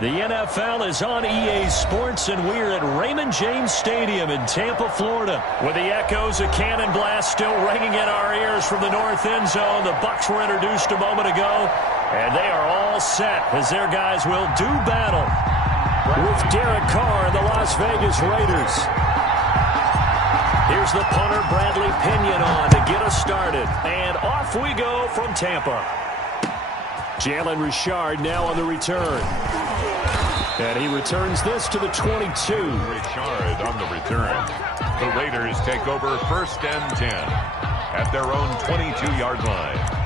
The NFL is on EA Sports, and we're at Raymond James Stadium in Tampa, Florida. With the echoes of cannon blast still ringing in our ears from the north end zone, the Bucs were introduced a moment ago, and they are all set as their guys will do battle with Derek Carr and the Las Vegas Raiders. Here's the punter, Bradley Pinion, on to get us started, and off we go from Tampa. Jalen Richard now on the return. And he returns this to the 22. Richard on the return. The Raiders take over 1st and 10 at their own 22-yard line.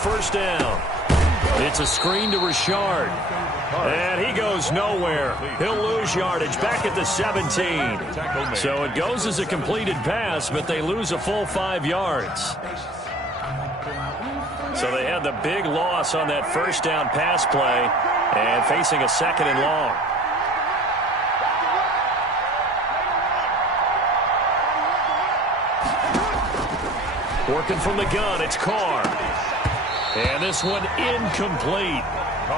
First down. It's a screen to Richard. And he goes nowhere. He'll lose yardage back at the 17. So it goes as a completed pass, but they lose a full 5 yards. So they had the big loss on that first down pass play and facing a 2nd and long. Working from the gun, it's Carr. And this one incomplete.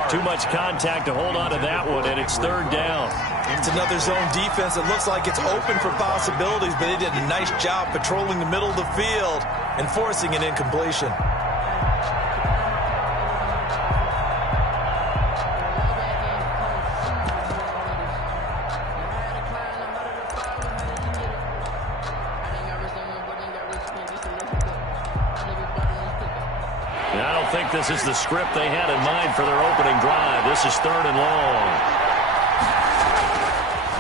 Too much contact to hold on to that one, and it's 3rd down. It's another zone defense. It looks like it's open for possibilities, but they did a nice job patrolling the middle of the field and forcing an incompletion. I think this is the script they had in mind for their opening drive. This is 3rd and long.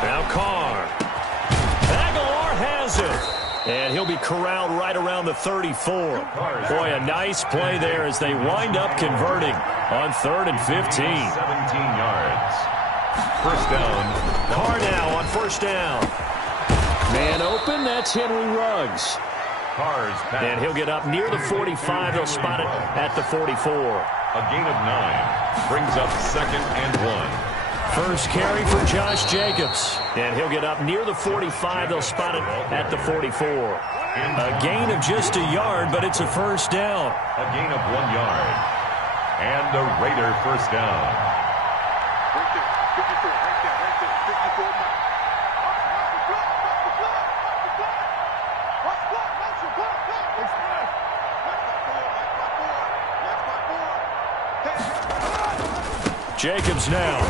Now Carr. Aguilar has it. And he'll be corralled right around the 34. Boy, a nice play there as they wind up converting on 3rd and 15. 17 yards. First down. Carr now on 1st down. Man open, that's Henry Ruggs. And he'll get up near the 45. They'll spot it at the 44. A gain of 9 brings up 2nd and 1. First carry for Josh Jacobs. And he'll get up near the 45. They'll spot it at the 44. A gain of just a yard, but it's a first down. A gain of 1 yard. And a Raider first down. Jacobs now.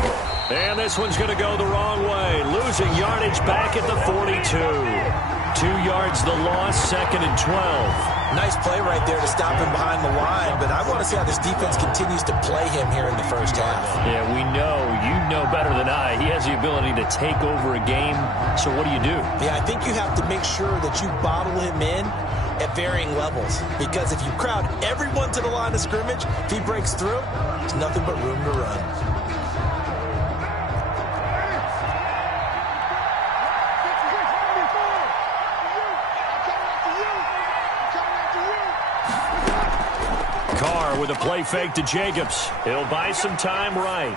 And this one's going to go the wrong way. Losing yardage back at the 42. 2 yards the loss, 2nd and 12. Nice play right there to stop him behind the line, but I want to see how this defense continues to play him here in the first half. Yeah, we know. You know better than I. He has the ability to take over a game. So what do you do? Yeah, I think you have to make sure that you bottle him in at varying levels, because if you crowd everyone to the line of scrimmage, if he breaks through, there's nothing but room to run. Carr with a play fake to Jacobs. He'll buy some time right.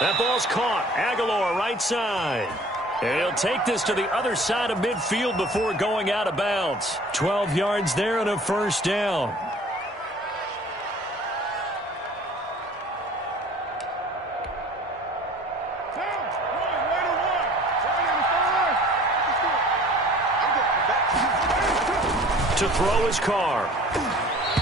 That ball's caught. Aguilar right side. And he'll take this to the other side of midfield before going out of bounds. 12 yards there and a first down. To throw his Carr.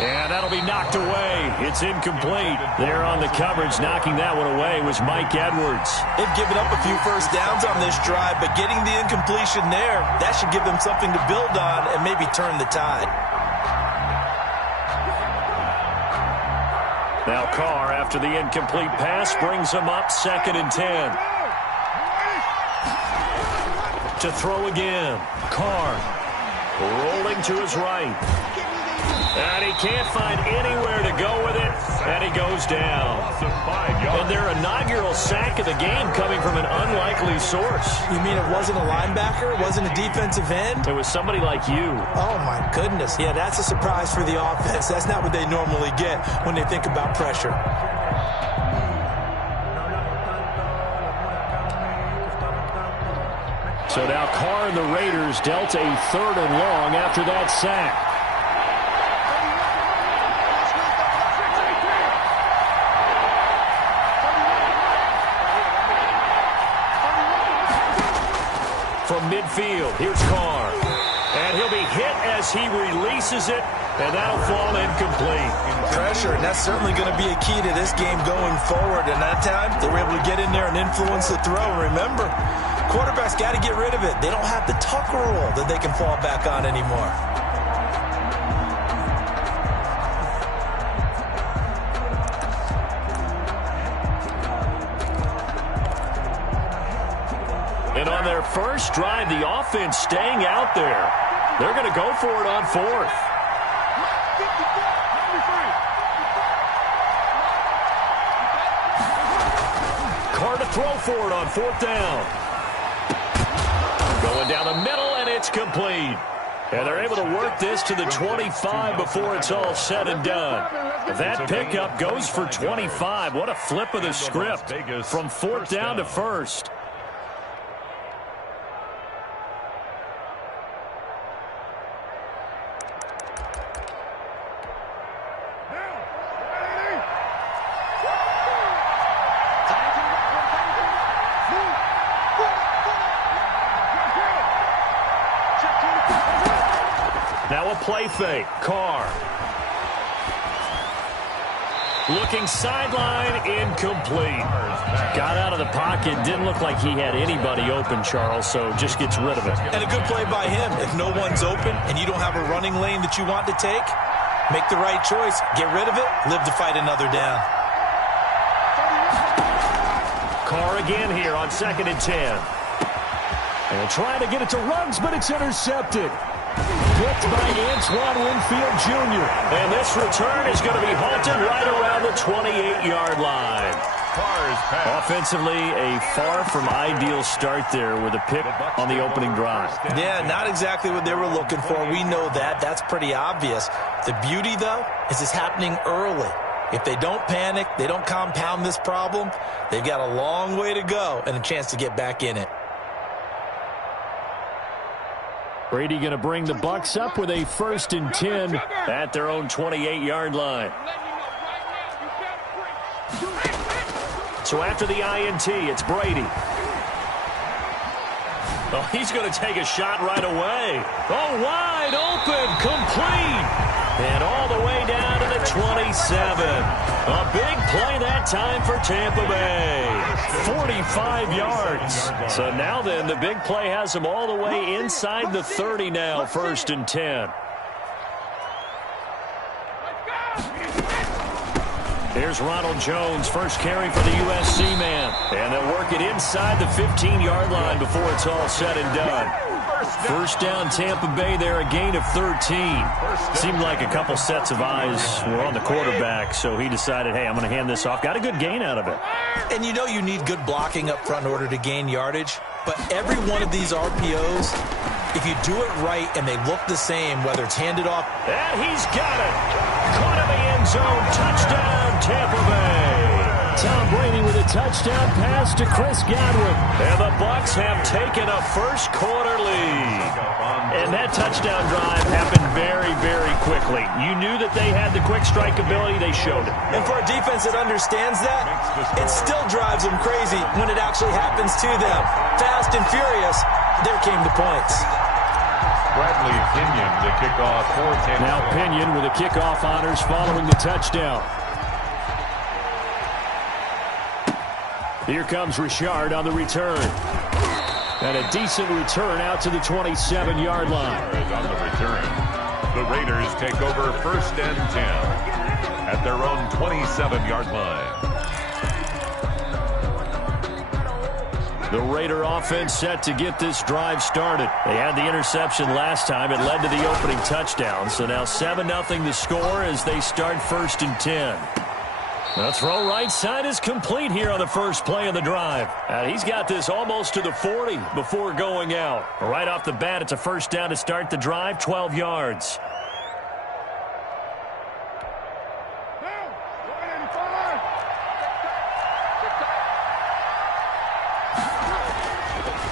And that'll be knocked away. It's incomplete. There on the coverage, knocking that one away was Mike Edwards. They've given up a few first downs on this drive, but getting the incompletion there, that should give them something to build on and maybe turn the tide. Now Carr, after the incomplete pass, brings him up 2nd and 10. To throw again. Carr rolling to his right. And he can't find anywhere to go with it, and he goes down. And their inaugural sack of the game coming from an unlikely source. You mean it wasn't a linebacker? It wasn't a defensive end? It was somebody like you. Oh, my goodness. Yeah, that's a surprise for the offense. That's not what they normally get when they think about pressure. So now Carr and the Raiders dealt a 3rd and long after that sack. From midfield, here's Carr. And he'll be hit as he releases it, and that'll fall incomplete. Pressure, and that's certainly going to be a key to this game going forward. And that time, they were able to get in there and influence the throw. Remember, quarterbacks got to get rid of it. They don't have the tuck rule that they can fall back on anymore. And on their first drive, the offense staying out there. They're going to go for it on 4th. Carr to throw for it on 4th down. Going down the middle, and it's complete. And they're able to work this to the 25 before it's all said and done. That pickup goes for 25. What a flip of the script from 4th down to 1st. Now a play fake. Carr. Looking sideline, incomplete. Got out of the pocket. Didn't look like he had anybody open, Charles, so just gets rid of it. And a good play by him. If no one's open and you don't have a running lane that you want to take, make the right choice. Get rid of it. Live to fight another down. Carr again here on 2nd and 10. And trying to get it to Ruggs, but it's intercepted. Picked by Antoine Winfield Jr. And this return is going to be halted right around the 28-yard line. Offensively, a far from ideal start there with a pick on the opening drive. Yeah, not exactly what they were looking for. We know that. That's pretty obvious. The beauty, though, is it's happening early. If they don't panic, they don't compound this problem, they've got a long way to go and a chance to get back in it. Brady going to bring the Bucs up with a 1st and 10 at their own 28-yard line. So after the INT, it's Brady. Oh, he's going to take a shot right away. Oh, wide open, complete. And all the way down to the 27. A big play that time for Tampa Bay. 45 yards. So now then, the big play has them all the way inside the 30 now, 1st and 10. Here's Ronald Jones, first carry for the USC man. And they'll work it inside the 15-yard line before it's all said and done. First down, Tampa Bay there, a gain of 13. Seemed like a couple sets of eyes were on the quarterback, so he decided, hey, I'm going to hand this off. Got a good gain out of it. And you know you need good blocking up front in order to gain yardage, but every one of these RPOs, if you do it right and they look the same, whether it's handed off. And he's got it. Caught in the end zone. Touchdown, Tampa Bay. Tom Brady with a touchdown pass to Chris Godwin. And the Bucs have taken a first-quarter lead. And that touchdown drive happened very, very quickly. You knew that they had the quick strike ability. They showed it. And for a defense that understands that, it still drives them crazy when it actually happens to them. Fast and furious, there came the points. Bradley Pinion to kick off for Tampa. Now Pinion with the kickoff honors following the touchdown. Here comes Richard on the return. And a decent return out to the 27-yard line. On the return, the Raiders take over 1st and 10 at their own 27-yard line. The Raider offense set to get this drive started. They had the interception last time. It led to the opening touchdown. So now 7-0 the score as they start 1st and 10. The throw right side is complete here on the first play of the drive. He's got this almost to the 40 before going out. Right off the bat, it's a first down to start the drive, 12 yards.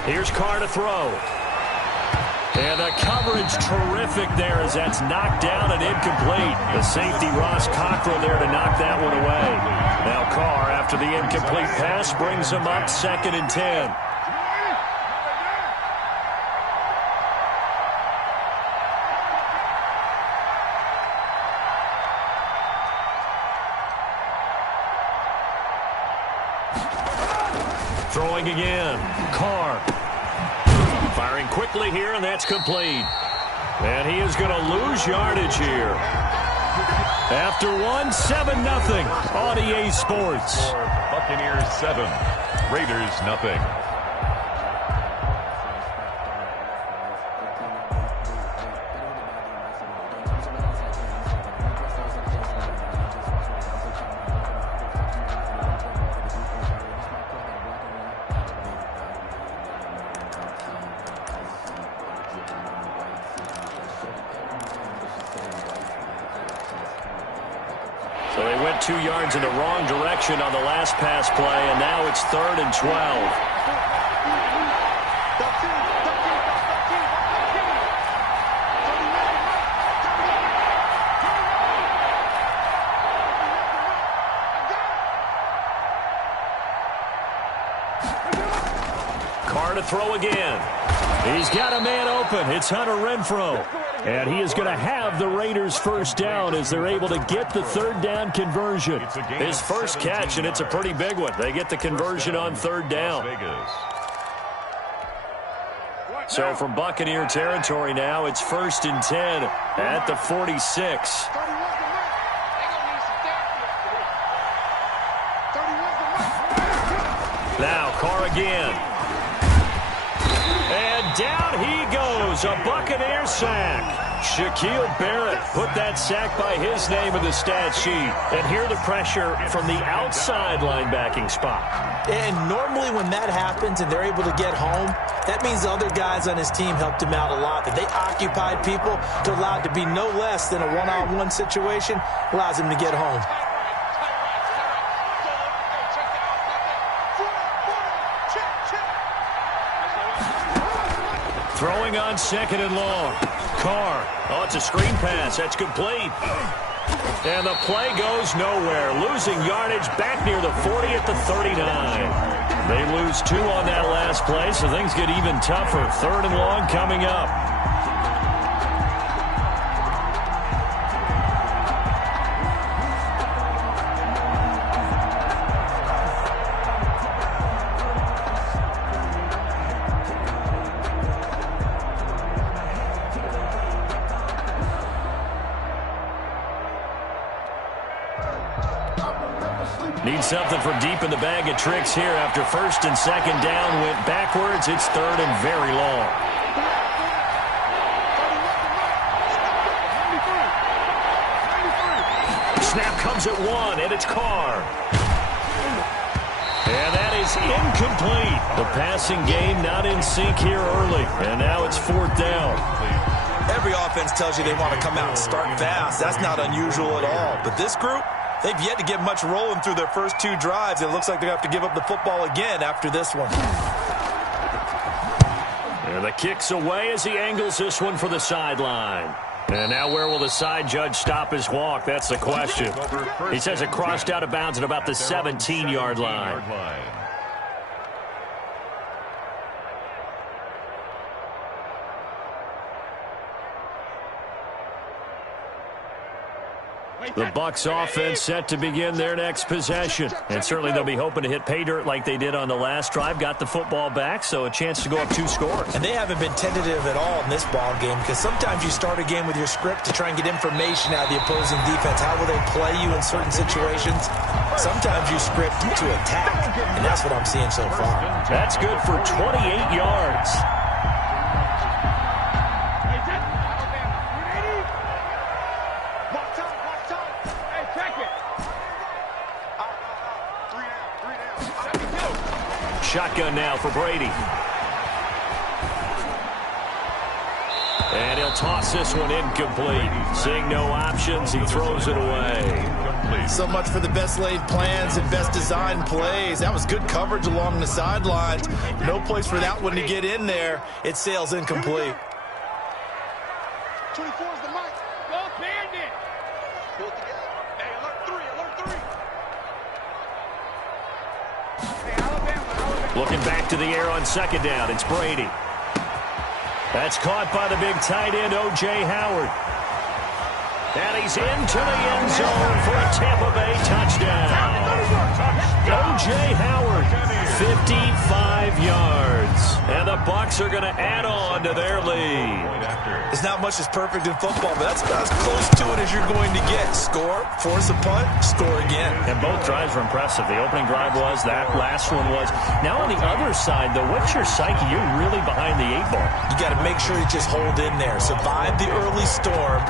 Here's Carr to throw. And the coverage terrific there as that's knocked down and incomplete. The safety Ross Cockrell there to knock that one away. Now Carr, after the incomplete pass, brings him up 2nd and 10. Throwing again. Carr. Firing quickly here, and that's complete. And he is going to lose yardage here. After 7-0 on EA Sports. Buccaneers 7, Raiders nothing. So they went 2 yards in the wrong direction on the last pass play, and now it's 3rd and 12. Carr to throw again. He's got a man open. It's Hunter Renfrow. And he is going to have the Raiders first down as they're able to get the 3rd down conversion. His first catch, and it's a pretty big one. They get the conversion on 3rd down. So from Buccaneer territory now, it's 1st and 10 at the 46. Now Carr again. And down he goes, a Buccaneer sack. Shaquille Barrett put that sack by his name in the stat sheet. And here the pressure from the outside linebacking spot. And normally when that happens and they're able to get home, that means the other guys on his team helped him out a lot. That they occupied people to allow it to be no less than a one-on-one situation, allows him to get home. Throwing on 2nd and long. Carr. Oh, it's a screen pass. That's complete. And the play goes nowhere. Losing yardage back near the 40 at the 39. They lose 2 on that last play, so things get even tougher. 3rd and long coming up. Need something from deep in the bag of tricks here after 1st and 2nd down went backwards. It's 3rd and very long. Snap comes at 1, and it's Carr. And that is incomplete. The passing game not in sync here early. And now it's 4th down. Every offense tells you they want to come out and start fast. That's not unusual at all. But this group, they've yet to get much rolling through their first 2 drives. It looks like they have to give up the football again after this one. And the kick's away as he angles this one for the sideline. And now where will the side judge stop his walk? That's the question. He says it crossed out of bounds at about the 17-yard line. The Bucs offense set to begin their next possession. And certainly they'll be hoping to hit pay dirt like they did on the last drive. Got the football back, so a chance to go up 2 scores. And they haven't been tentative at all in this ball game, because sometimes you start a game with your script to try and get information out of the opposing defense. How will they play you in certain situations? Sometimes you script to attack, and that's what I'm seeing so far. That's good for 28 yards. Shotgun now for Brady. And he'll toss this one incomplete. Seeing no options, he throws it away. So much for the best laid plans and best designed plays. That was good coverage along the sidelines. No place for that one to get in there. It sails incomplete. 24 is the mic. Go Bandit. Pull it together. Hey, alert 3, alert 3. Hey, Alabama. Looking back to the air on second down. It's Brady. That's caught by the big tight end, O.J. Howard. And he's into the end zone for a Tampa Bay touchdown. O.J. Howard, 55 yards. And the Bucs are going to add on to their lead. There's not much that's perfect in football, but that's about as close to it as you're going to get. Score, force a punt, score again. And both drives were impressive. The opening drive was, that last one was. Now on the other side, though, what's your psyche? You're really behind the 8 ball. You got to make sure you just hold in there. Survive the early storm,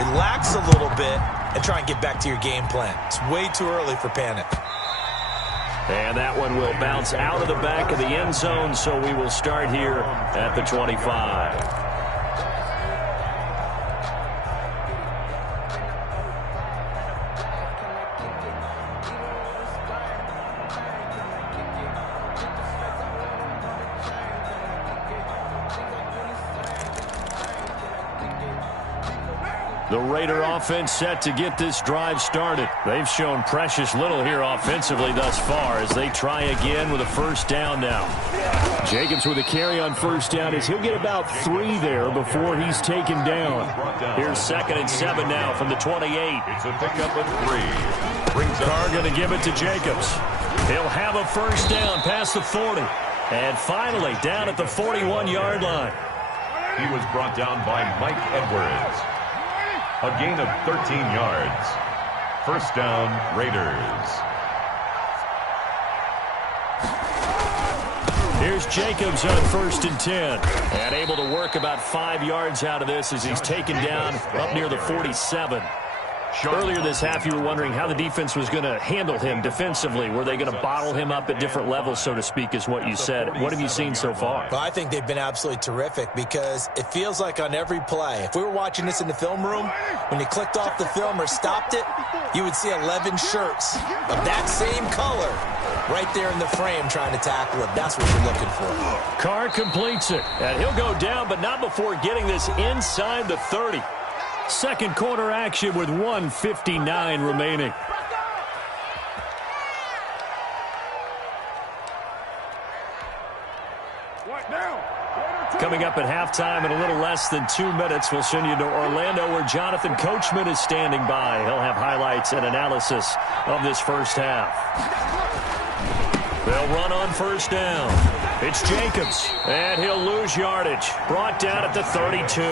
relax a little bit, and try and get back to your game plan. It's way too early for panic. And that one will bounce out of the back of the end zone, so we will start here at the 25. The Raider offense set to get this drive started. They've shown precious little here offensively thus far as they try again with a first down now. Jacobs with a carry on first down as he'll get about 3 there before he's taken down. Here's 2nd and 7 now from the 28. It's a pickup of 3. Carr going to give it to Jacobs. He'll have a first down past the 40. And finally down at the 41-yard line. He was brought down by Mike Edwards. A gain of 13 yards. First down, Raiders. Here's Jacobs on 1st and 10. And able to work about 5 yards out of this as he's taken down up near the 47. Earlier this half, you were wondering how the defense was going to handle him defensively. Were they going to bottle him up at different levels, so to speak, is what you said. What have you seen so far? Well, I think they've been absolutely terrific because it feels like on every play, if we were watching this in the film room, when you clicked off the film or stopped it, you would see 11 shirts of that same color right there in the frame trying to tackle it. That's what you're looking for. Carr completes it, and he'll go down, but not before getting this inside the 30. Second quarter action with 1:59 remaining. Coming up at halftime in a little less than 2 minutes, we'll send you to Orlando where Jonathan Coachman is standing by. He'll have highlights and analysis of this first half. They'll run on first down. It's Jacobs, and he'll lose yardage. Brought down at the 32.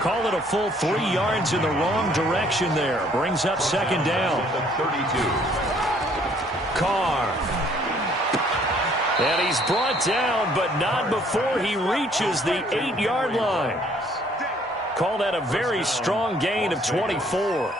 Call it a full 3 yards in the wrong direction there. Brings up second down. 32. Carr. And he's brought down, but not before he reaches the 8-yard line. Call that a very strong gain of 24.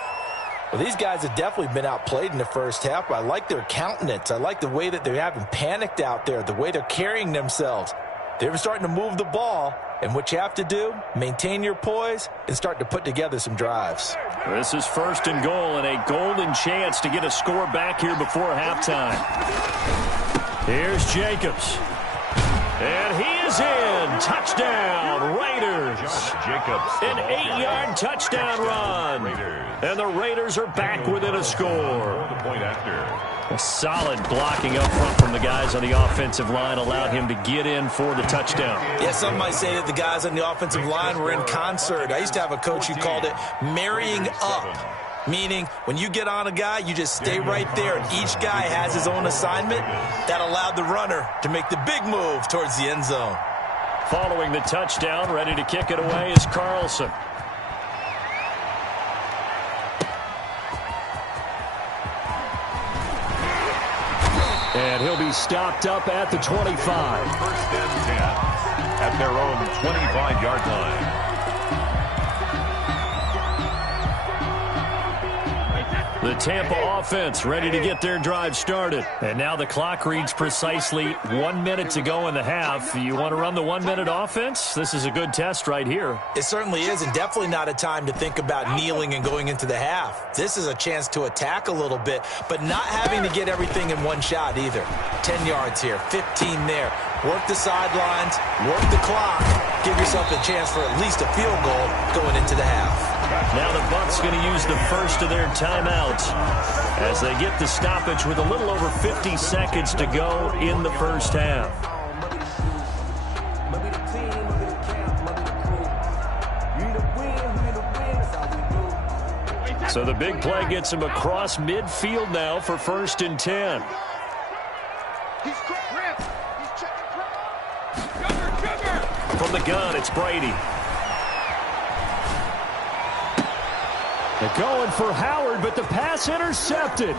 Well, these guys have definitely been outplayed in the first half, but I like their countenance. I like the way that they haven't panicked out there, the way they're carrying themselves. They're starting to move the ball, and what you have to do, maintain your poise and start to put together some drives. This is 1st and goal and a golden chance to get a score back here before halftime. Here's Jacobs. And he is in. Touchdown, Raiders. Jacobs. An 8-yard touchdown run. And the Raiders are back within a score. The point after. A solid blocking up front from the guys on the offensive line allowed him to get in for the touchdown. Yeah, some might say that the guys on the offensive line were in concert. I used to have a coach who called it marrying up. Meaning, when you get on a guy, you just stay right there, and each guy has his own assignment. That allowed the runner to make the big move towards the end zone. Following the touchdown, ready to kick it away is Carlson. And he'll be stopped up at the 25. First and 10 at their own 25-yard line. The Tampa offense ready to get their drive started. And now the clock reads precisely 1 minute to go in the half. You want to run the 1 minute offense? This is a good test right here. It certainly is, and definitely not a time to think about kneeling and going into the half. This is a chance to attack a little bit, but not having to get everything in one shot either. 10 yards here, 15 there. Work the sidelines, work the clock. Give yourself a chance for at least a field goal going into the half. Now the Bucs going to use the first of their timeouts as they get the stoppage with a little over 50 seconds to go in the first half. So the big play gets him across midfield now for 1st and 10. From the gun, it's Brady. They're going for Howard, but the pass intercepted.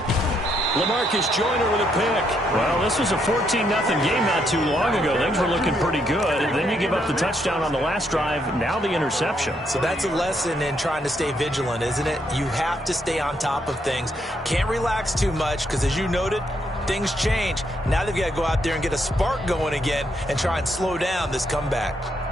LaMarcus Joyner with a pick. Well, this was a 14-0 game not too long ago. Things were looking pretty good. And then you give up the touchdown on the last drive. Now the interception. So that's a lesson in trying to stay vigilant, isn't it? You have to stay on top of things. Can't relax too much because, as you noted, things change. Now they've got to go out there and get a spark going again and try and slow down this comeback.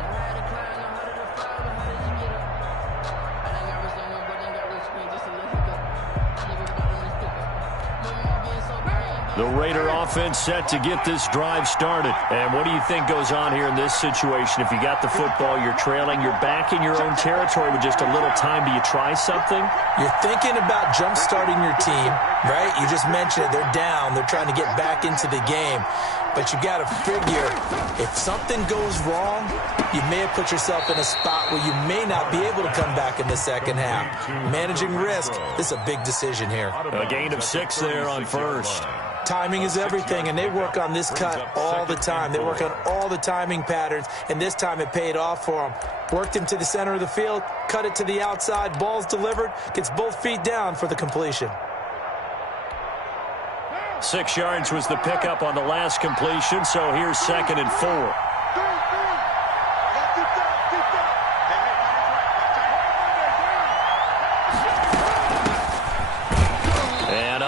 The Raider offense set to get this drive started. And what do you think goes on here in this situation? If you got the football, you're trailing, you're back in your own territory with just a little time. Do you try something? You're thinking about jump-starting your team, right? You just mentioned it. They're down. They're trying to get back into the game. But you got to figure, if something goes wrong, you may have put yourself in a spot where you may not be able to come back in the second half. Managing risk, this is a big decision here. A gain of 6 there on first. Timing is everything, and they work on this cut all the time. They work on all the timing patterns, and this time it paid off for them. Worked him to the center of the field, cut it to the outside, ball's delivered, gets both feet down for the completion. 6 yards was the pickup on the last completion, so here's 2nd and 4.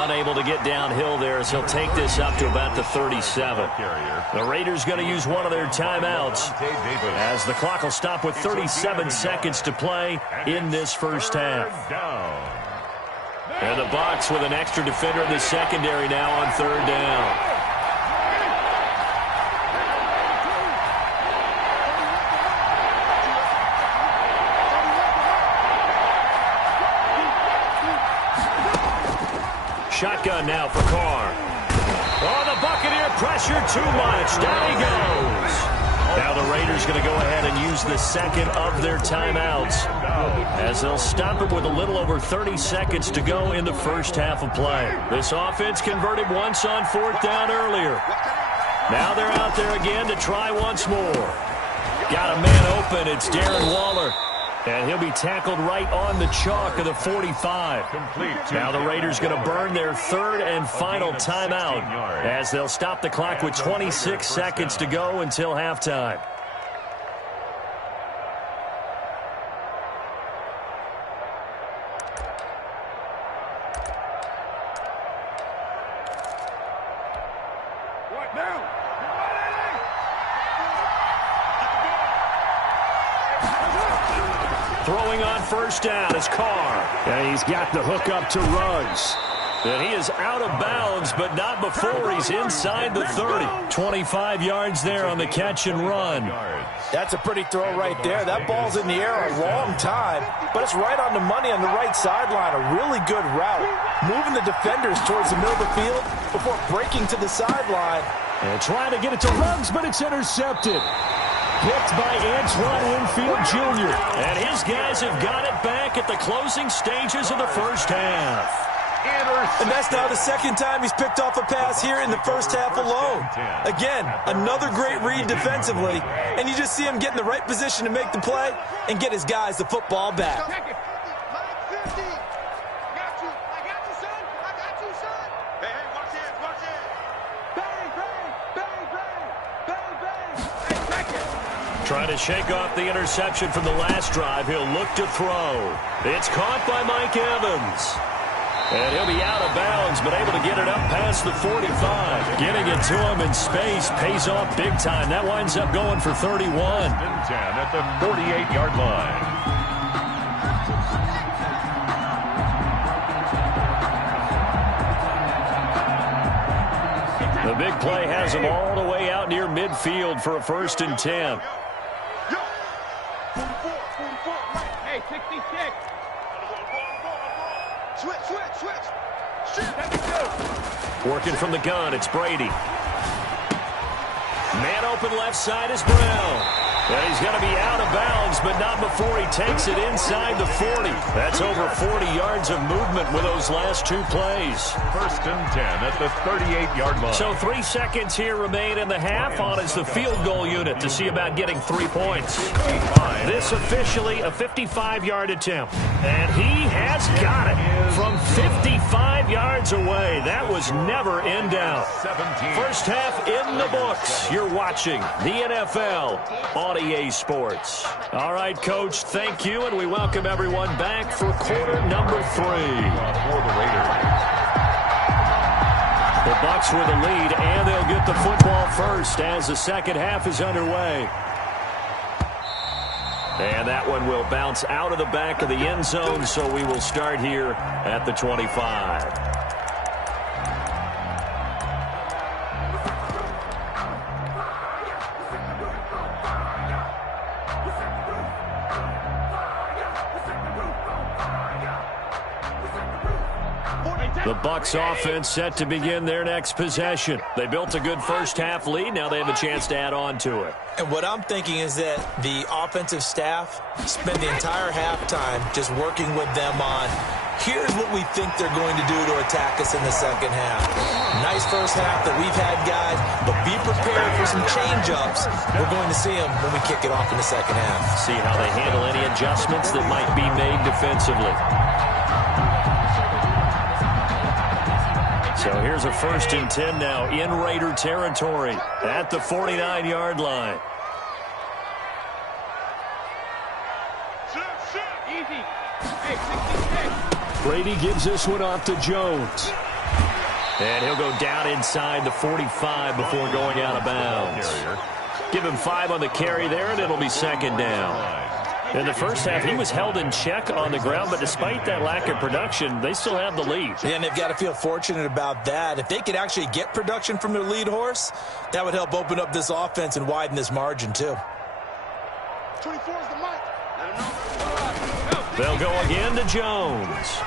Unable to get downhill there as he'll take this up to about the 37. The Raiders going to use one of their timeouts as the clock will stop with 37 seconds to play in this first half. And the Bucs with an extra defender in the secondary now on 3rd down. Shotgun now for Carr. Oh, the Buccaneer pressure too much. Down he goes. Now the Raiders going to go ahead and use the second of their timeouts as they'll stop it with a little over 30 seconds to go in the first half of play. This offense converted once on 4th down earlier. Now they're out there again to try once more. Got a man open. It's Darren Waller. And he'll be tackled right on the chalk of the 45. Now the Raiders going to burn their 3rd and final timeout as they'll stop the clock with 26 seconds to go until halftime. What now? Throwing on 1st down is Carr. And he's got the hook up to Ruggs. And he is out of bounds, but not before he's inside the 30. 25 yards there on the catch and run. That's a pretty throw right there. That ball's in the air a long time, but it's right on the money on the right sideline. A really good route. Moving the defenders towards the middle of the field before breaking to the sideline. And trying to get it to Ruggs, but it's intercepted. Picked by Antoine Winfield Jr. And his guys have got it back at the closing stages of the first half. And that's now the second time he's picked off a pass here in the first half alone. Again, another great read defensively, and you just see him get in the right position to make the play and get his guys the football back. Trying to shake off the interception from the last drive. He'll look to throw. It's caught by Mike Evans. And he'll be out of bounds, but able to get it up past the 45. Getting it to him in space pays off big time. That winds up going for 31. 10 at the 48-yard line. The big play has him all the way out near midfield for a 1st and 10. 44, right. Hey, 66. Switch. Working from the gun, it's Brady. Man open left side is Brown. And he's going to be out of bounds, but not before he takes it inside the 40. That's over 40 yards of movement with those last two plays. 1st and 10 at the 38-yard line. So 3 seconds here remain in the half. On is the field goal unit to see about getting 3 points. This officially a 55-yard attempt. And he has got it from 55 yards away. That was never in doubt. 17. First half in the books. You're watching the NFL on EA Sports. All right, Coach, thank you, and we welcome everyone back for quarter number 3. For the Raiders. The Bucs with the lead, and they'll get the football first as the second half is underway. And that one will bounce out of the back of the end zone, so we will start here at the 25. The Bucs offense set to begin their next possession. They built a good first half lead. Now they have a chance to add on to it. And what I'm thinking is that the offensive staff spend the entire halftime just working with them on, here's what we think they're going to do to attack us in the second half. Nice first half that we've had, guys, but be prepared for some change-ups. We're going to see them when we kick it off in the second half. See how they handle any adjustments that might be made defensively. So here's a 1st and 10 now in Raider territory at the 49-yard line. Easy. Hey, 66. Brady gives this one off to Jones. And he'll go down inside the 45 before going out of bounds. Give him 5 on the carry there, and it'll be second down. In the first half, he was held in check on the ground, but despite that lack of production, they still have the lead. Yeah, and they've got to feel fortunate about that. If they could actually get production from their lead horse, that would help open up this offense and widen this margin, too. 24 is the mic. They'll go again to Jones.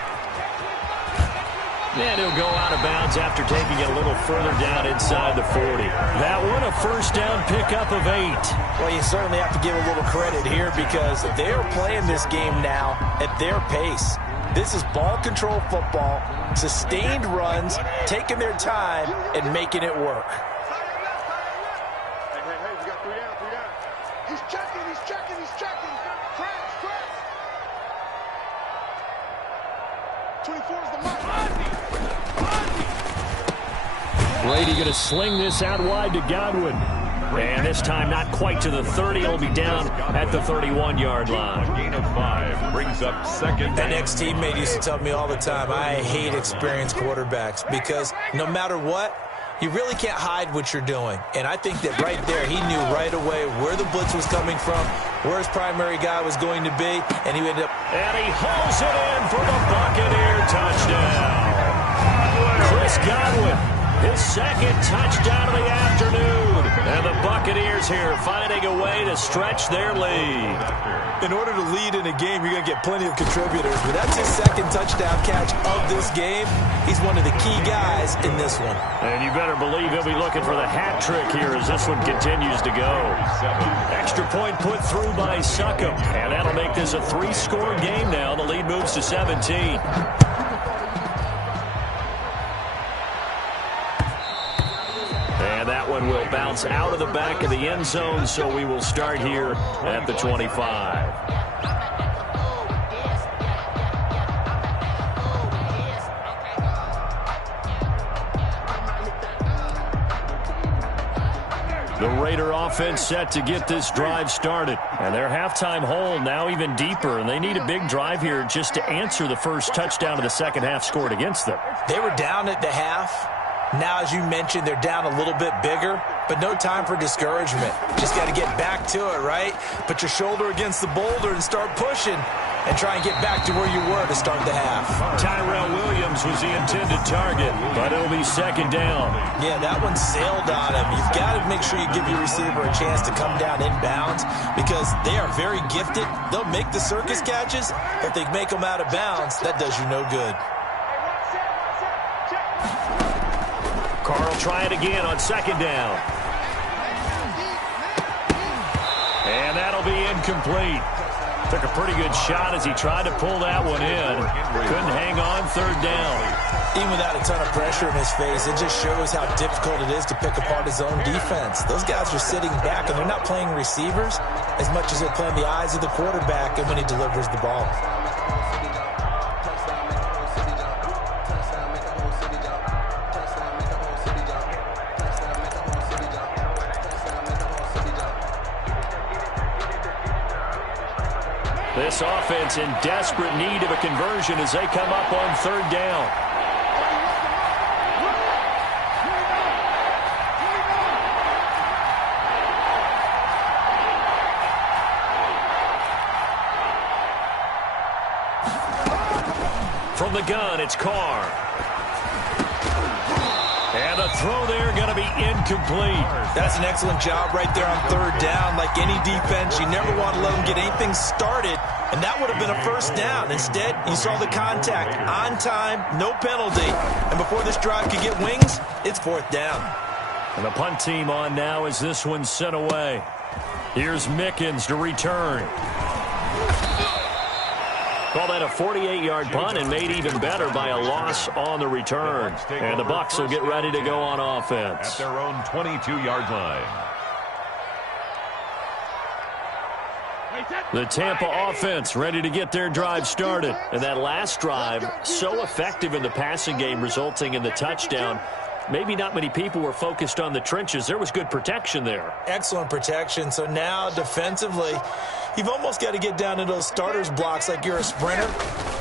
And he'll go out of bounds after taking it a little further down inside the 40. That one a first down pickup of 8. Well, you certainly have to give a little credit here because they are playing this game now at their pace. This is ball control football, sustained runs, taking their time, and making it work. Hey, we got 3 down. He's checking. Press. 24 is the mic. Brady going to sling this out wide to Godwin. And this time not quite to the 30. It'll be down at the 31-yard line. A gain of 5 brings up second. An ex-teammate used to tell me all the time, I hate experienced quarterbacks because no matter what, you really can't hide what you're doing. And I think that right there, he knew right away where the blitz was coming from, where his primary guy was going to be, and he ended up... And he hauls it in for the Buccaneer touchdown. Chris Godwin, his second touchdown of the afternoon. And the Buccaneers here finding a way to stretch their lead. In order to lead in a game, you're going to get plenty of contributors. But that's his second touchdown catch of this game. He's one of the key guys in this one. And you better believe he'll be looking for the hat trick here as this one continues to go. Extra point put through by Succop. And that'll make this a 3-score game now. The lead moves to 17. And that one will bounce out of the back of the end zone, so we will start here at the 25. The Raider offense set to get this drive started. And their halftime hole now even deeper, and they need a big drive here just to answer the first touchdown of the second half scored against them. They were down at the half. Now, as you mentioned, they're down a little bit bigger, but no time for discouragement. Just got to get back to it, right? Put your shoulder against the boulder and start pushing and try and get back to where you were to start the half. Tyrell Williams was the intended target, but it'll be second down. Yeah, that one sailed on him. You've got to make sure you give your receiver a chance to come down inbounds because they are very gifted. They'll make the circus catches, but if they make them out of bounds, that does you no good. Carl try it again on second down. And that'll be incomplete. Took a pretty good shot as he tried to pull that one in. Couldn't hang on third down. Even without a ton of pressure in his face, it just shows how difficult it is to pick apart his own defense. Those guys are sitting back, and they're not playing receivers as much as they're playing the eyes of the quarterback and when he delivers the ball. This offense in desperate need of a conversion as they come up on third down. From the gun, it's Carr. And the throw there going to be incomplete. That's an excellent job right there on third down. Like any defense, you never want to let them get anything started, and that would have been a first down. Instead, you saw the contact on time, no penalty. And before this drive could get wings, it's fourth down. And the punt team on now as this one's sent away. Here's Mickens to return. Call that a 48-yard punt and made even better by a loss on the return. And the Bucs will get ready to go on offense. At their own 22-yard line. The Tampa offense ready to get their drive started. And that last drive, so effective in the passing game, resulting in the touchdown. Maybe not many people were focused on the trenches. There was good protection there. Excellent protection. So now defensively, you've almost got to get down to those starters blocks like you're a sprinter.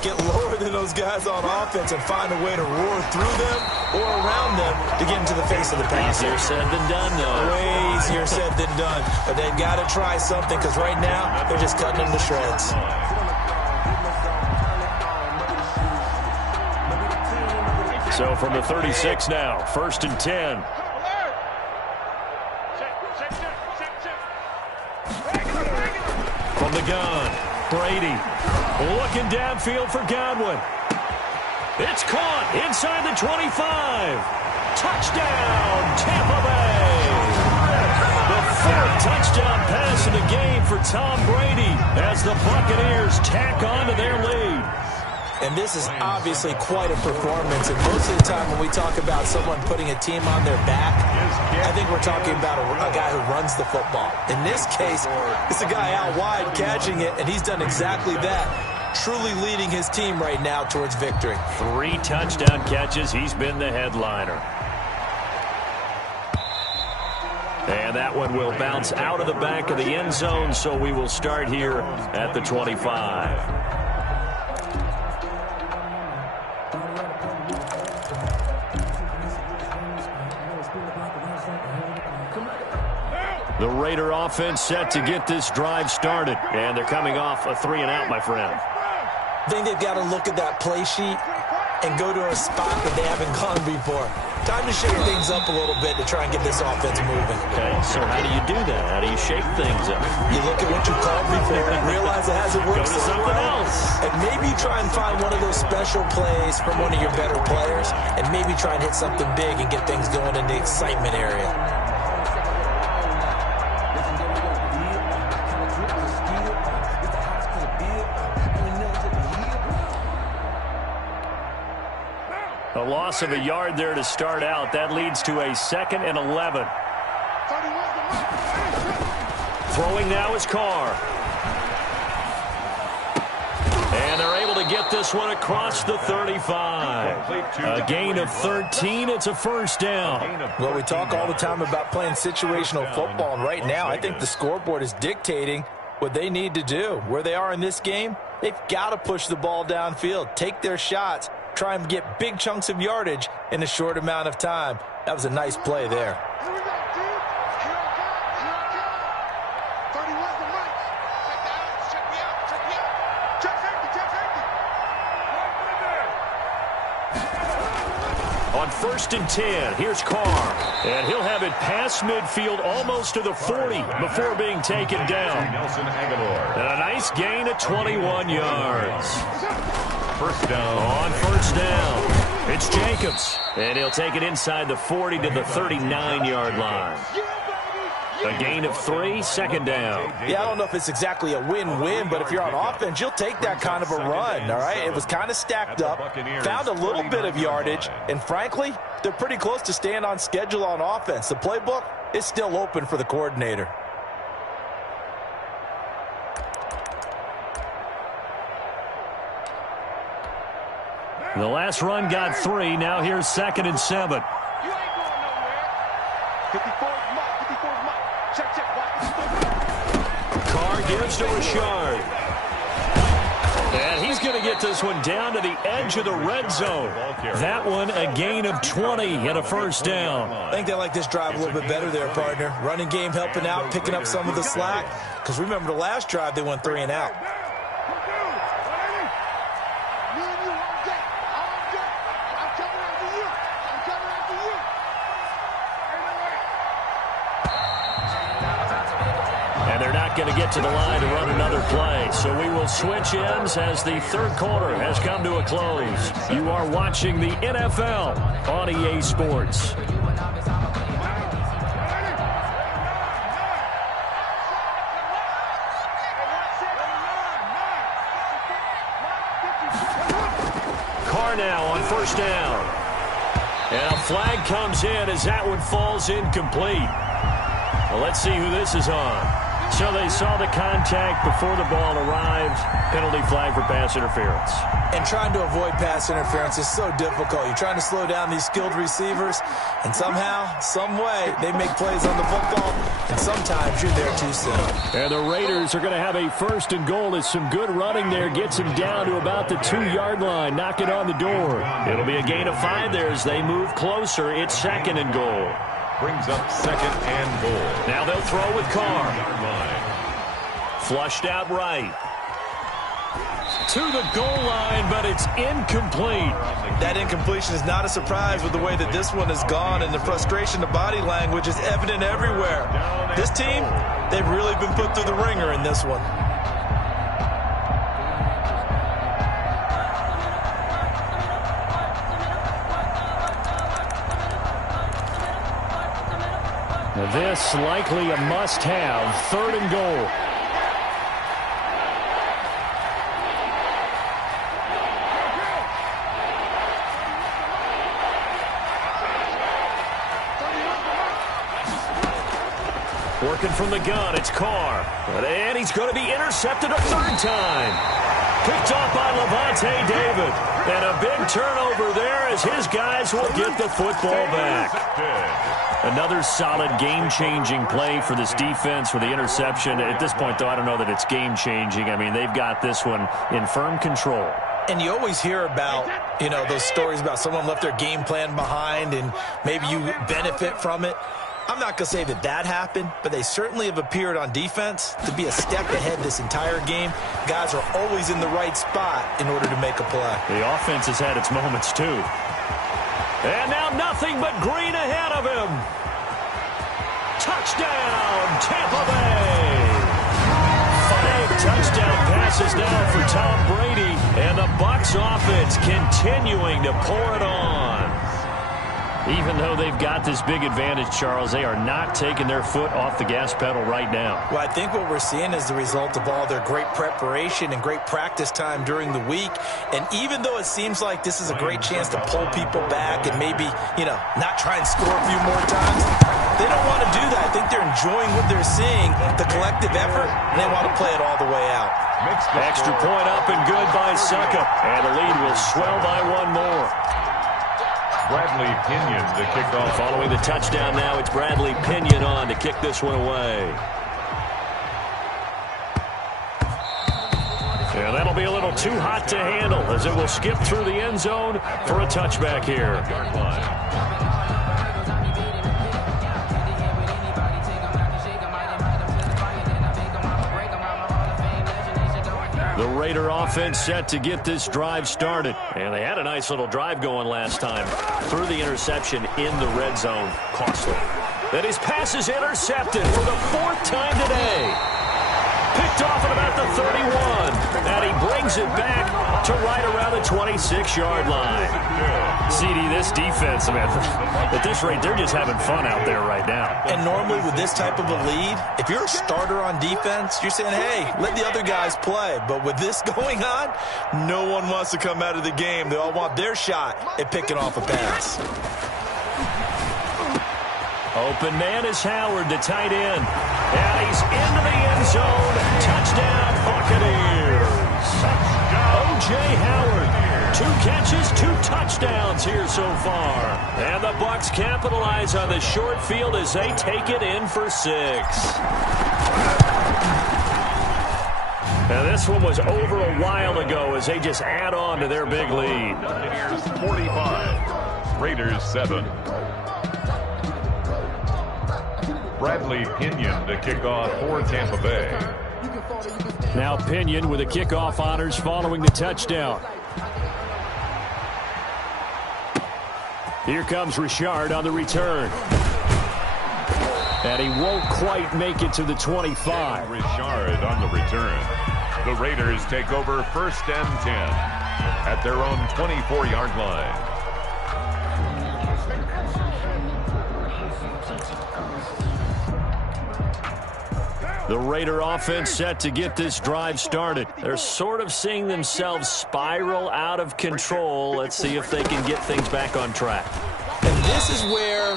Get lower than those guys on offense and find a way to roar through them or around them to get into the face of the passer. Easier said than done, though. Way easier said than done. But they've got to try something because right now they're just cutting them to shreds. So from the 36 now, 1st and 10. From the gun, Brady looking downfield for Godwin. It's caught inside the 25. Touchdown, Tampa Bay. The 4th touchdown pass of the game for Tom Brady as the Buccaneers tack on to their lead. And this is obviously quite a performance. And most of the time when we talk about someone putting a team on their back, I think we're talking about a guy who runs the football. In this case, it's a guy out wide catching it, and he's done exactly that, truly leading his team right now towards victory. 3 touchdown catches. He's been the headliner. And that one will bounce out of the back of the end zone, so we will start here at the 25. The Raider offense set to get this drive started. And they're coming off a 3-and-out, my friend. I think they've got to look at that play sheet and go to a spot that they haven't gone before. Time to shake things up a little bit to try and get this offense moving. Okay, so how do you do that? How do you shake things up? You look at what you called before and realize it hasn't worked Go to something else. And maybe try and find one of those special plays from one of your better players, and maybe try and hit something big and get things going in the excitement area. A loss of a yard there to start out. That leads to a 2nd and 11. Throwing now is Carr. And they're able to get this one across the 35. A gain of 13. It's a first down. Well, we talk all the time about playing situational football, and right now I think the scoreboard is dictating what they need to do. Where they are in this game, they've got to push the ball downfield, take their shots, try and get big chunks of yardage in a short amount of time. That was a nice play there. Here we go, dude. Here I come. 31's the mic. Check that out. Check me out. Check me out. Check safety. Check safety. On 1st and 10, here's Carr. And he'll have it past midfield almost to the 40 before being taken down. And a nice gain of 21 yards. First down. On 1st down, it's Jacobs. And he'll take it inside the 40 to the 39-yard line. A gain of 3, 2nd down. Yeah, I don't know if it's exactly a win-win, but if you're on offense, you'll take that kind of a run, all right? It was kind of stacked up, found a little bit of yardage, and frankly, they're pretty close to staying on schedule on offense. The playbook is still open for the coordinator. The last run got 3. Now here's 2nd and 7. You ain't going nowhere. 54's Mike. 54's Mike. Check, check. Carr gives to Rashard. And he's going to get this one down to the edge of the red zone. That one a gain of 20 and a first down. I think they like this drive a little bit better there, partner. Running game helping out, picking up some of the slack. Because remember the last drive, they went 3 and out. Going to get to the line to run another play. So we will switch ends as the 3rd quarter has come to a close. You are watching the NFL on EA Sports. Carr now on 1st down. And a flag comes in as that one falls incomplete. Well, let's see who this is on. So they saw the contact before the ball arrived. Penalty flag for pass interference. And trying to avoid pass interference is so difficult. You're trying to slow down these skilled receivers, and somehow, some way, they make plays on the football, and sometimes you're there too soon. And the Raiders are going to have a 1st and goal as some good running there gets him down to about the 2-yard line, knock it on the door. It'll be a gain of 5 there as they move closer. It's 2nd and goal. Brings up 2nd and goal. Now they'll throw with Carr. Flushed out right. To the goal line, but it's incomplete. That incompletion is not a surprise with the way that this one has gone, and the frustration, the body language is evident everywhere. This team, they've really been put through the ringer in this one. This likely a must-have, 3rd and goal. Working from the gun, it's Carr. And he's going to be intercepted a 3rd time. Picked off by Levante David. And a big turnover there as his guys will get the football back. Another solid game-changing play for this defense with the interception. At this point, though, I don't know that it's game-changing. I mean, they've got this one in firm control. And you always hear about, you know, those stories about someone left their game plan behind and maybe you benefit from it. I'm not going to say that that happened, but they certainly have appeared on defense to be a step ahead this entire game. Guys are always in the right spot in order to make a play. The offense has had its moments, too. And now nothing but green ahead of him. Touchdown, Tampa Bay. 5 touchdown passes now for Tom Brady. And the Bucs offense continuing to pour it on. Even though they've got this big advantage, Charles, they are not taking their foot off the gas pedal right now. Well, I think what we're seeing is the result of all their great preparation and great practice time during the week. And even though it seems like this is a great chance to pull people back and maybe, not try and score a few more times, they don't want to do that. I think they're enjoying what they're seeing, the collective effort, and they want to play it all the way out. Extra point up and good by Suckup. And the lead will swell by 1 more. Bradley Pinion to kick off. Following the touchdown now, it's Bradley Pinion on to kick this one away. And that'll be a little too hot to handle as it will skip through the end zone for a touchback here. The Raider offense set to get this drive started. And they had a nice little drive going last time. Through the interception in the red zone. Costly. And his pass is intercepted for the 4th time today. Picked off at about the 31. And he brings it back to right around the 26-yard line. CD, this defense, man, at this rate, they're just having fun out there right now. And normally with this type of a lead, if you're a starter on defense, you're saying, hey, let the other guys play. But with this going on, no one wants to come out of the game. They all want their shot at picking off a pass. Open man is Howard, the tight end. And he's into the end zone. Touchdown, Buccaneers. O.J. Howard, 2 catches, 2 touchdowns here so far. And the Bucs capitalize on the short field as they take it in for 6. Now this one was over a while ago as they just add on to their big lead. Buccaneers 45, Raiders 7. Bradley Pinion to kick off for Tampa Bay. Now Pinion with the kickoff honors following the touchdown. Here comes Richard on the return. And he won't quite make it to the 25. Richard on the return. The Raiders take over 1st and 10 at their own 24-yard line. The Raider offense set to get this drive started. They're sort of seeing themselves spiral out of control. Let's see if they can get things back on track. And this is where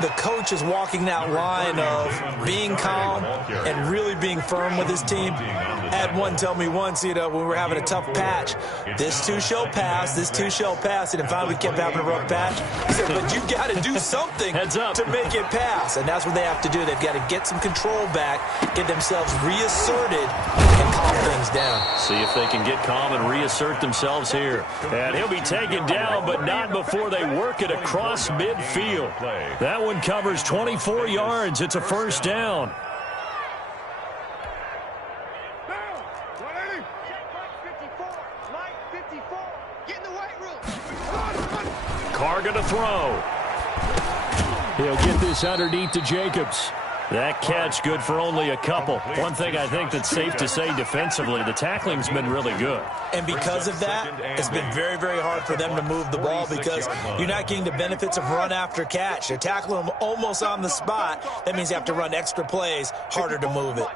the coach is walking that line of being calm and really being firm with his team. I had one tell me once, when we were having a tough patch, this too shall pass, this too shall pass, and if finally we kept having a rough patch, he said, but you got to do something to make it pass, and that's what they have to do. They've got to get some control back, get themselves reasserted, and calm things down. See if they can get calm and reassert themselves here. And he'll be taken down, but not before they work it across midfield. That one covers 24 yards. It's a 1st down. Carr going to throw. He'll get this underneath to Jacobs. That catch good for only a couple. One thing I think that's safe to say defensively, the tackling's been really good. And because of that, it's been very, very hard for them to move the ball because you're not getting the benefits of run after catch. They're tackling them almost on the spot. That means you have to run extra plays, harder to move it.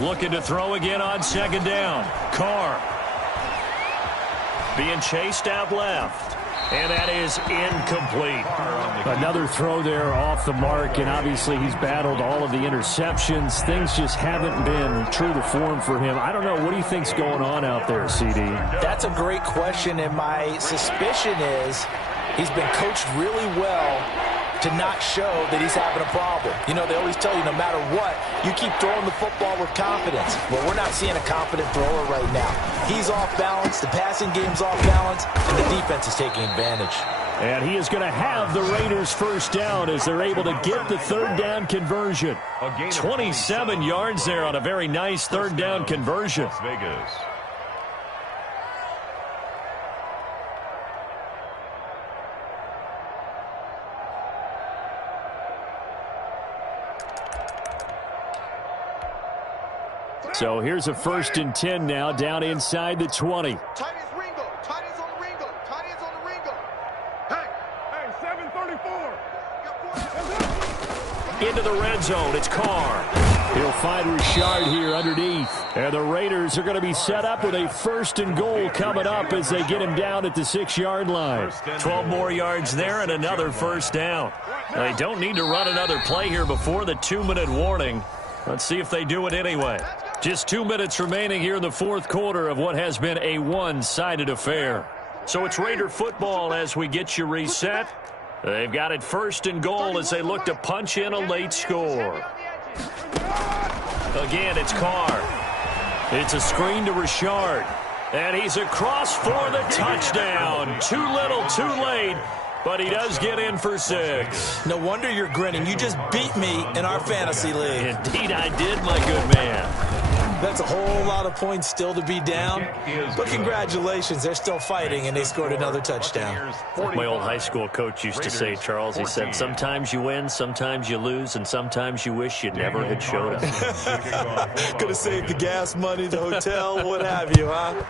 Looking to throw again on 2nd down. Carr being chased out left. And that is incomplete. Another throw there off the mark, and obviously he's battled all of the interceptions. Things just haven't been true to form for him. I don't know. What do you think's going on out there, CD? That's a great question, and my suspicion is he's been coached really well to not show that he's having a problem. They always tell you no matter what, you keep throwing the football with confidence. Well, we're not seeing a confident thrower right now. He's off balance, the passing game's off balance, and the defense is taking advantage. And he is going to have the Raiders 1st down as they're able to get the 3rd down conversion. 27 yards there on a very nice 3rd down conversion. Las Vegas. So here's a 1st and 10 now, down inside the 20. Tight ends Ringo. Tight ends on the Ringo. Tight ends on the Ringo. Hey, 734. Into the red zone, it's Carr. He'll find Richard here underneath. And the Raiders are going to be set up with a 1st and goal coming up as they get him down at the 6-yard line. 12 more yards there and another 1st down. They don't need to run another play here before the 2-minute warning. Let's see if they do it anyway. Just 2 minutes remaining here in the 4th quarter of what has been a one-sided affair. So it's Raider football as we get you reset. They've got it 1st and goal as they look to punch in a late score. Again, it's Carr. It's a screen to Richard. And he's across for the touchdown. Too little, too late. But he does get in for 6. No wonder you're grinning. You just beat me in our fantasy league. Indeed I did, my good man. That's a whole lot of points still to be down. But congratulations, they're still fighting, and they scored another touchdown. Like my old high school coach used to say, Charles, he said, sometimes you win, sometimes you lose, and sometimes you wish you never had showed up. Could have saved the gas money, the hotel, what have you, huh?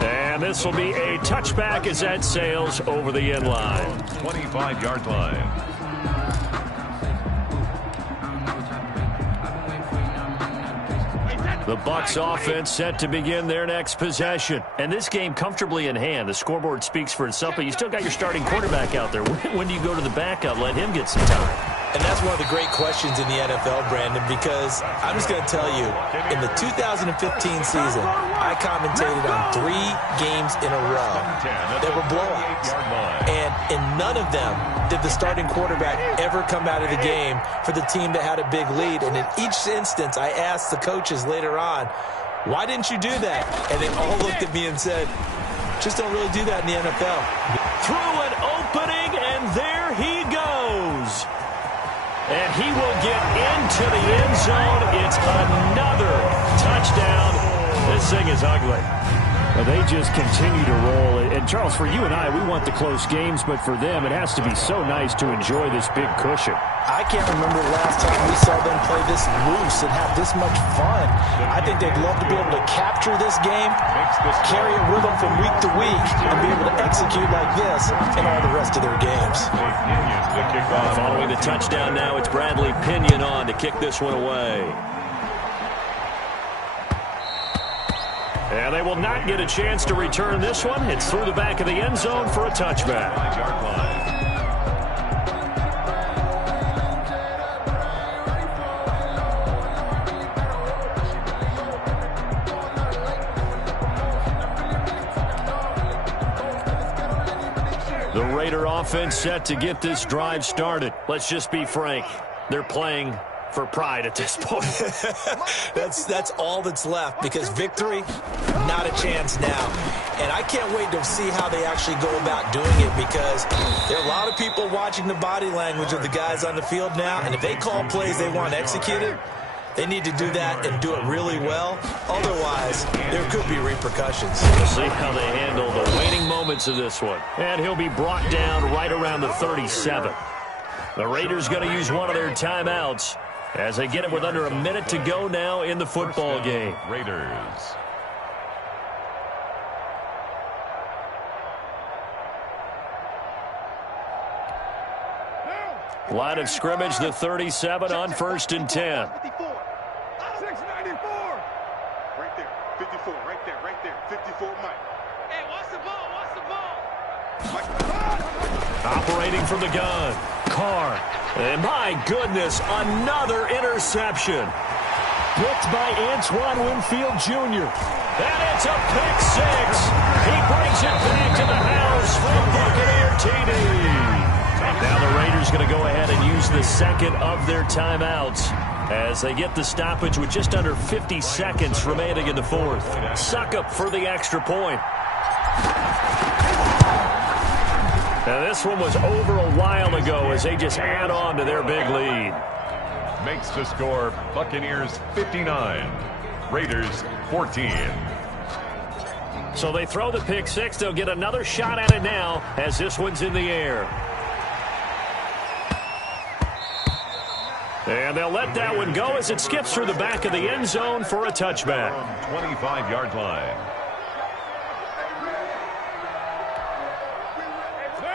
And this will be a touchback as that sails over the end line. 25-yard line. The Bucs offense set to begin their next possession. And this game comfortably in hand. The scoreboard speaks for itself, but you still got your starting quarterback out there. When do you go to the backup? Let him get some time. And that's one of the great questions in the NFL, Brandon, because I'm just going to tell you, in the 2015 season, I commentated on 3 games in a row that were blowouts. And in none of them did the starting quarterback ever come out of the game for the team that had a big lead. And in each instance, I asked the coaches later on, why didn't you do that? And they all looked at me and said, just don't really do that in the NFL. Through an opening, and there he goes. And he will get into the end zone. It's another touchdown. This thing is ugly. Well, they just continue to roll. And, Charles, for you and I, we want the close games, but for them, it has to be so nice to enjoy this big cushion. I can't remember the last time we saw them play this loose and have this much fun. I think they'd love to be able to capture this game, carry it with them from week to week, and be able to execute like this in all the rest of their games. Following the touchdown now, it's Bradley Pinion on to kick this one away. And they will not get a chance to return this one. It's through the back of the end zone for a touchback. The Raider offense set to get this drive started. Let's just be frank. They're playing for pride at this point. That's all that's left, because victory, not a chance now. And I can't wait to see how they actually go about doing it, because there are a lot of people watching the body language of the guys on the field now, and if they call plays they want executed, they need to do that and do it really well. Otherwise, there could be repercussions. We'll see how they handle the waning moments of this one. And he'll be brought down right around the 37. The Raiders going to use one of their timeouts as they get it with under a minute to go now in the football game. Raiders. Line of scrimmage, the 37 on 1st and 10. 694. Right there. 54. Right there. Right there. 54, Mike. Hey, watch the ball. Watch the ball. Operating from the gun. Carr. And my goodness, another interception. Picked by Antoine Winfield Jr. And it's a pick 6. He brings it back to the house for a Buccaneer TD. Now the Raiders going to go ahead and use the second of their timeouts as they get the stoppage with just under 50 seconds remaining in the fourth. Suckup for the extra point. Now this one was over a while ago as they just add on to their big lead. Makes the score Buccaneers 59, Raiders 14. So they throw the pick 6. They'll get another shot at it now as this one's in the air. And they'll let that one go as it skips through the back of the end zone for a touchback. 25-yard line.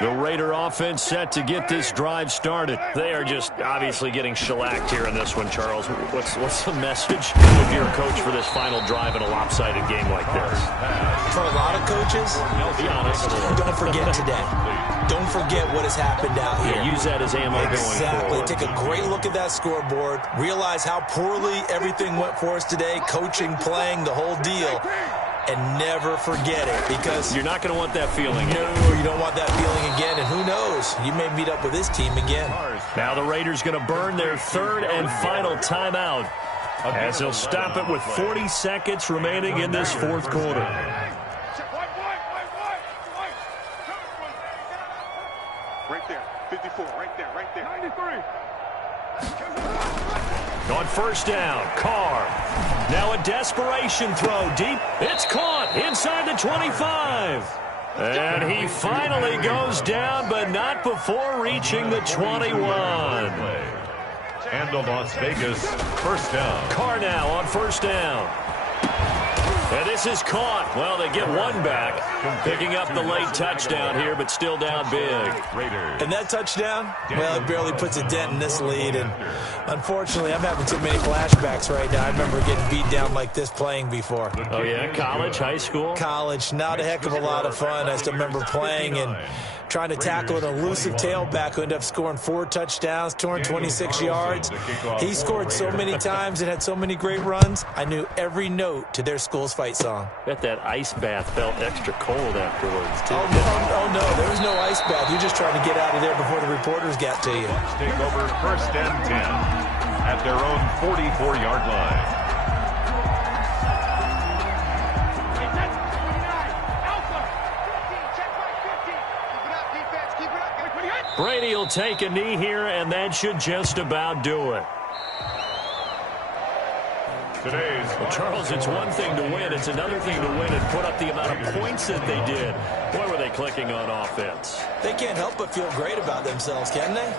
The Raider offense set to get this drive started. They are just obviously getting shellacked here in this one, Charles. What's the message if you're a coach for this final drive in a lopsided game like this? For a lot of coaches, I'll be honest, don't forget today. Don't forget what has happened out here. Yeah, use that as ammo going forward. Exactly. Take a great look at that scoreboard. Realize how poorly everything went for us today. Coaching, playing, the whole deal. And never forget it, because you're not going to want that feeling. No, you don't want that feeling again. And who knows? You may meet up with this team again. Now the Raiders going to burn their third and final timeout as they'll stop it with 40 seconds remaining in this fourth quarter. Right there, 54, right there, 93. On first down, Carr. Now a desperation throw deep. It's caught inside the 25. And he finally goes down, but not before reaching the 21. And the Las Vegas first down. Carr now on first down. And this is caught. Well, they get one back, picking up the late touchdown here, but still down big. And that touchdown, well, it barely puts a dent in this lead. And unfortunately, I'm having too many flashbacks right now. I remember getting beat down like this playing before. Oh, yeah? College, high school? College, not a heck of a lot of fun. I still remember playing and trying to tackle an elusive tailback who ended up scoring 4 touchdowns, 226 yards. He scored so many times and had so many great runs, I knew every note to their school's fight song. Bet that ice bath felt extra cold afterwards, too. Oh, no, there was no ice bath. You're just trying to get out of there before the reporters got to you. Take over first and 10 at their own 44-yard line. Brady will take a knee here, and that should just about do it. Well, Charles, it's one thing to win. It's another thing to win and put up the amount of points that they did. Boy, were they clicking on offense. They can't help but feel great about themselves, can they?